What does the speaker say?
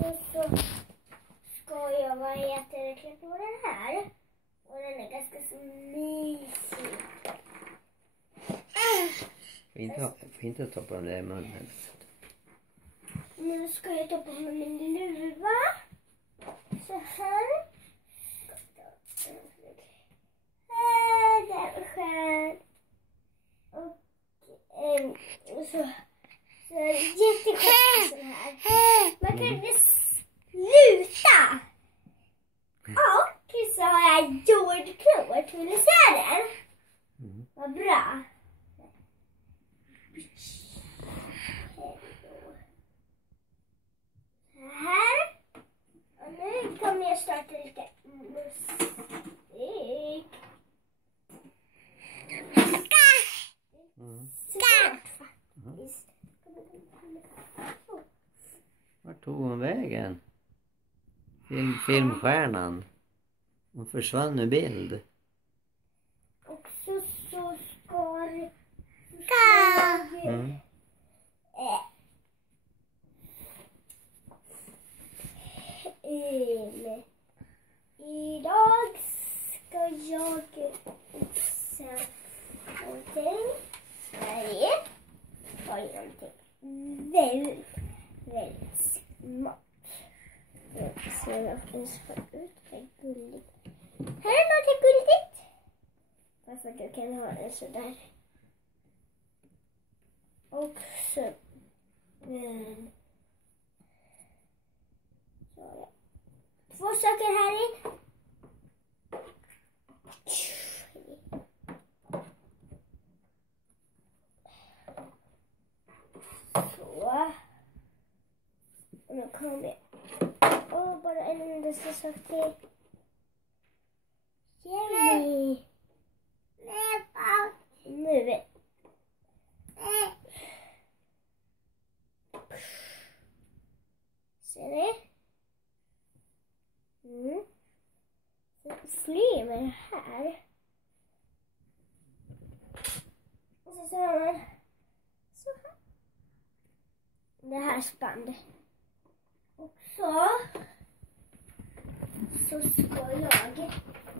så ska jag, klä på den här. Och den är ganska så mysig. Får inte ta på den där munnen. Nu ska jag ta på mig min luva. Så här. Där är skön. Och så jätteskönt så här. Man kan inte sluta. Och så har jag jordklot. Vill ni se den? Vad bra. Så här. Och nu kommer jag starta lite musik. Vart tog hon vägen? Filmstjärnan. Hon försvann ur bild. Och så ska det... Idag ska jag fixa någonting. Här har jag någonting väldigt smart. Jag ser att den ska ut. Det är gulligt. Här är någonting gulligt. Varför du kan ha den så där. Och så... Två saker här i. Så. Och nu kommer jag. Bara en endaste sak till. Jenny. Nu. Ser ni? Flyger med det här. Och så har man så här. Det här spann. Och så ska jag